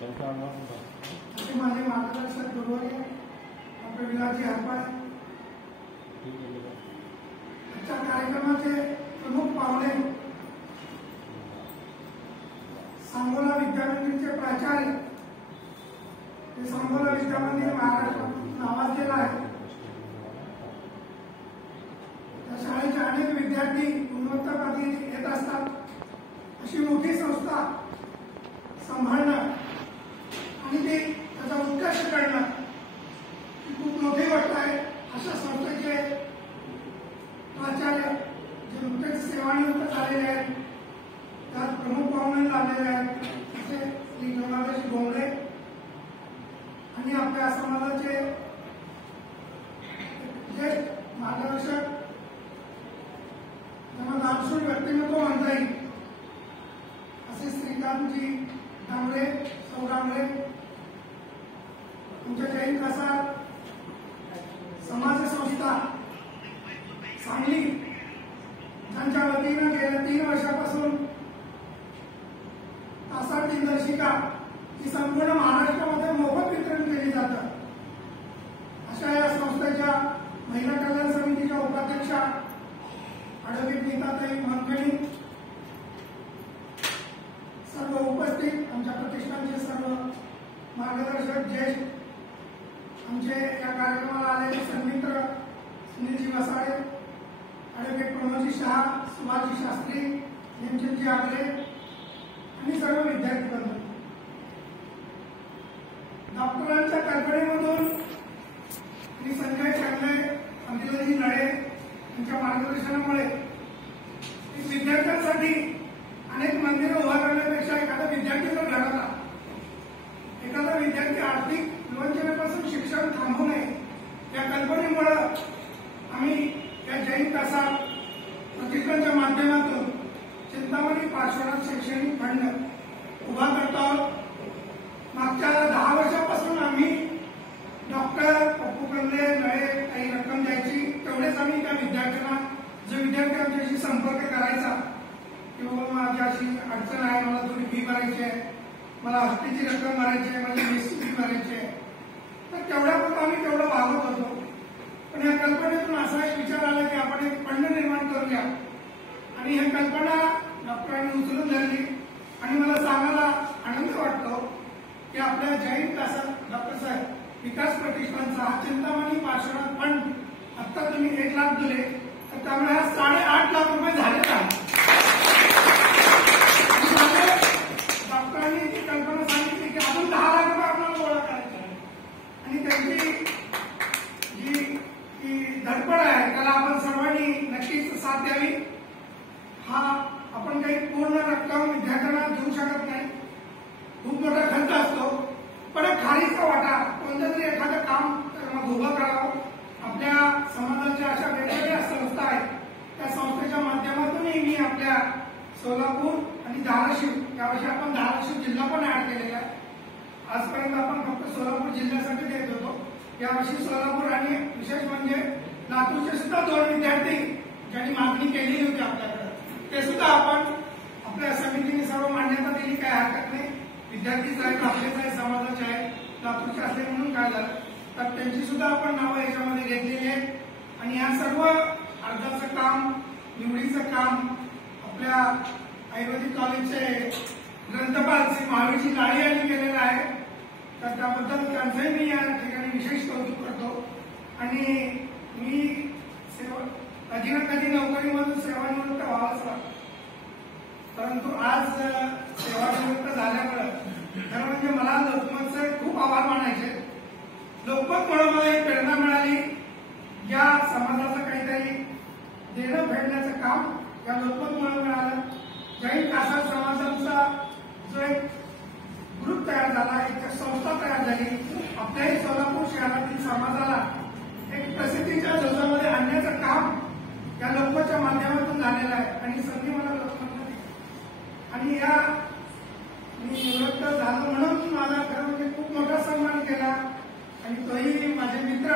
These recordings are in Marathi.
माझे मार्गदर्शक गुरुवर्य डॉक्टर विलासजी हरपाळे, आजच्या कार्यक्रमाचे प्रमुख पाहुणे सांगोला विद्यामंदिरचे प्राचार्य, हे सांगोला विद्यामंदिर महाराष्ट्रात नावाजलेलं आहे. त्या शाळेचे अनेक विद्यार्थी गुणवत्तावादी येत असतात. अशी मोठी संस्था सांभाळणं आणि ते त्याचा उत्कर्ष करणं ही खूप मोठी गोष्ट आहे. अशा संस्थेचे प्राचार्य जे नुकतेच सेवानिवृत्त झालेले आहेत, त्यात प्रमुख पाहुणे लाभलेले आहेत असे श्री गंगाधरजी गोंगडे आणि आपल्या समाजाचे ज्येष्ठ मार्गदर्शक, त्यांना दानशूर व्यक्तिमत्व म्हणता येईल असे श्रीकांतजी डांगरे, सौ डांगरे, तुमच्या जैन कसार समाज संस्था सांगली, ज्यांच्या वतीनं गेल्या 3 वर्षापासून तासा दिनदर्शिका ही संपूर्ण महाराष्ट्रामध्ये मोफत वितरण केली जातं. अशा या संस्थेच्या महिला कल्याण समितीच्या उपाध्यक्षा ॲडव्होकेट नीताताई मनकणी, सर्व उपस्थित आमच्या प्रतिष्ठानचे सर्व मार्गदर्शक ज्येष्ठ, आमचे या कार्यक्रमाला आलेले सन्मित्र सुनीलजी वसाळे, ॲडव्होकेट प्रमोदजी शहा, सुभाषजी शास्त्री, हेमचंदजी आगरे आणि सर्व विद्यार्थी बंधू, डॉक्टरांच्या कल्पनेमधून श्री संजय चांगले, अंतिलजी नळे यांच्या मार्गदर्शनामुळे विद्यार्थ्यांसाठी अनेक मंदिरं उभा करण्यापेक्षा एखादा विद्यार्थी जर घडवला, एखादा विद्यार्थी आर्थिक विवंचनेपासून शिक्षण थांबवू नये या कल्पनेमुळे आम्ही या जैन कसार प्रतिष्ठानच्या माध्यमातून चिंतामणी पार्श्वनाथ शैक्षणिक फंड उभा करतो आहोत. मागच्या 10 वर्षापासून आम्ही डॉक्टर पप्पू कंदे नळे काही रक्कम द्यायची, तेवढेच आम्ही त्या विद्यार्थ्यांना, जो विद्यार्थी आमच्याशी संपर्क करायचा किंवा माझी अशी अडचण आहे, मला थोडी फी भरायची आहे, मला हॉस्टेलची रक्कम भरायची आहे, माझी मेसची फी भरायची आहे, तर तेवढ्यापुरतं आम्ही तेवढं वागत होतो. पण या कल्पनेतून असा एक विचार आला की आपण एक फंड निर्माण करूया आणि ही कल्पना डॉक्टरांनी उचलून धरली आणि मला सांगायला आनंद वाटतो की आपल्या जैन कसार डॉक्टर साहेब विकास प्रतिष्ठानचा हा चिंतामणी पार्श्वनाथ फंड आता तुम्ही 1 लाख दिले, तर त्यामुळे हा 8.5 लाख रुपये झालेला आहे. डॉक्टरांनी ती कल्पना सांगितली की अजून 10 लाख रुपये आपल्याला गोळा करायचे आहे आणि त्यांची जी धडपड आहे त्याला आपण सर्वांनी नक्कीच साथ द्यावी. हा आपण काही पूर्ण रक्कम विद्यार्थ्यांना देऊ शकत नाही, खूप मोठा खर्च असतो, पण खालीचा वाटा कोणतं तरी एखादं काम उभं करावं. आपल्या समाजाच्या अशा वेगवेगळ्या संस्था आहेत, त्या संस्थेच्या माध्यमातूनही मी आपल्या सोलापूर आणि धाराशिव, यावर्षी आपण धाराशिव जिल्हा पण ऍड केलेला आहे. आजपर्यंत आपण फक्त सोलापूर जिल्ह्यासाठी देत होतो, यावर्षी सोलापूर आणि विशेष म्हणजे लातूरचे सुद्धा 2 विद्यार्थी ज्यांनी मागणी केलेली होती आपल्याकडे, ते सुद्धा आपण आपल्या समितीने सर्व मान्यता दिली, काय हरकत नाही. विद्यार्थीच आहेत, आपलेच आहे, समाजाचे आहेत, लातूरचे असले म्हणून काय झालं, तर त्यांची सुद्धा आपण नावं याच्यामध्ये घेतलेली आहेत. आणि या सर्व अर्जाचं काम, निवडीचं काम आपल्या आयुर्वेदिक कॉलेजचे ग्रंथपाल श्री महावीरजी काळे यांनी केलेलं आहे, तर त्याबद्दल त्यांचंही मी या ठिकाणी विशेष कौतुक करतो. आणि मी कधी ना कधी नोकरीमधून सेवानिवृत्त व्हावंच लागतं, परंतु आज सेवानिवृत्त झाल्यामुळे खरं म्हणजे मला लोकमतचे खूप आभार मानायचे. लोकमतमुळे मला एक प्रेरणा मिळाली, या समाजाचं काहीतरी देणं फेडण्याचं काम या लोकमतमुळे मिळालं. जैन कसार समाजाचा जो एक ग्रुप तयार झाला, एक संस्था तयार झाली, आपल्याही सोलापूर शहरातील समाजाला एक प्रसिद्धीच्या झोजामध्ये आणण्याचं काम या लोकमतच्या माध्यमातून झालेलं आहे. आणि संधी मला लोकमतला दिली आणि या मी निवृत्त झालो म्हणून माझा खरं म्हणजे खूप मोठा सन्मान केला आणि तोही माझे मित्र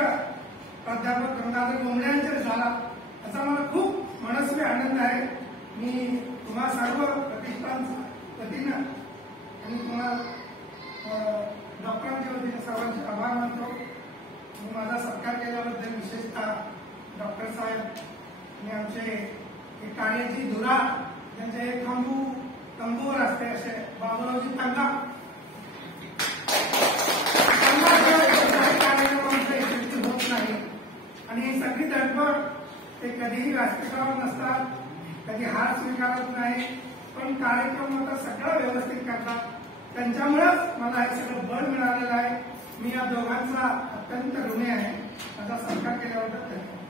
प्राध्यापक गंगाधर गोंगडे यांचे झाला, याचा मला खूप मनस्वी आनंद आहे. मी तुम्हा सर्व प्रतिष्ठानच्या वतीनं आणि तुम्हाला सर्वांचे आभार मानतो. मी माझा सत्कार केल्याबद्दल विशेषतः डॉक्टर साहेब आणि आमचे कार्याची धुरा त्यांचे तंबूवर असते असे बाबूरावजी तंगा होत नाही आणि सगळी धडपड ते कधीही व्यासपीठावर नसतात, कधी हार स्वीकारत नाही, पण कार्यक्रम आता सगळं व्यवस्थित करतात. त्यांच्यामुळेच मला हे सगळं बळ मिळालेलं आहे. मी या दोघांचा अत्यंत ऋणी आहे. माझा सत्कार केल्याबद्दल धन्यवाद.